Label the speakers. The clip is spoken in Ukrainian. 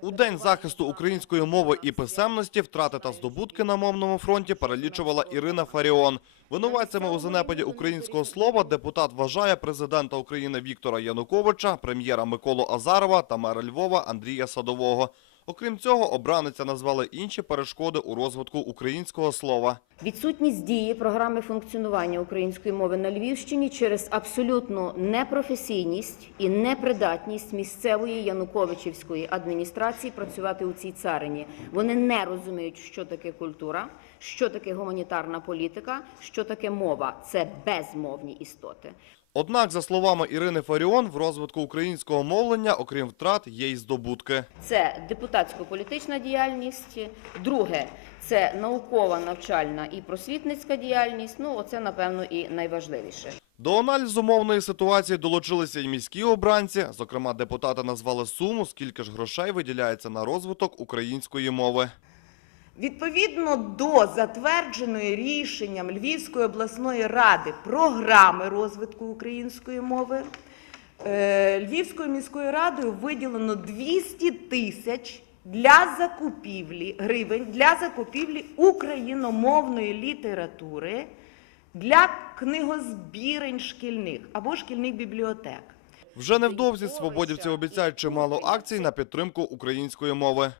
Speaker 1: У день захисту української мови і писемності втрати та здобутки на мовному фронті перелічувала Ірина Фаріон. Винуватцями у занепаді українського слова депутат вважає президента України Віктора Януковича, прем'єра Миколу Азарова та мера Львова Андрія Садового. Окрім цього, обраниця назвали інші перешкоди у розвитку українського слова.
Speaker 2: Відсутність дії програми функціонування української мови на Львівщині через абсолютну непрофесійність і непридатність місцевої Януковичівської адміністрації працювати у цій царині. Вони не розуміють, що таке культура, що таке гуманітарна політика, що таке мова. Це безмовні істоти.
Speaker 1: Однак, за словами Ірини Фаріон, в розвитку українського мовлення, окрім втрат, є й здобутки.
Speaker 2: Це депутатсько-політична діяльність. Друге це наукова, навчальна і просвітницька діяльність. Ну, оце напевно і найважливіше.
Speaker 1: До аналізу мовної ситуації долучилися і міські обранці. Зокрема, депутати назвали суму, скільки ж грошей виділяється на розвиток української мови.
Speaker 3: Відповідно до затвердженої рішенням Львівської обласної ради програми розвитку української мови, е, Львівською міською радою виділено 200 тисяч для закупівлі гривень для закупівлі україномовної літератури для книгозбірень шкільних або шкільних бібліотек.
Speaker 1: Вже невдовзі свободівці обіцяють чимало акцій на підтримку української мови.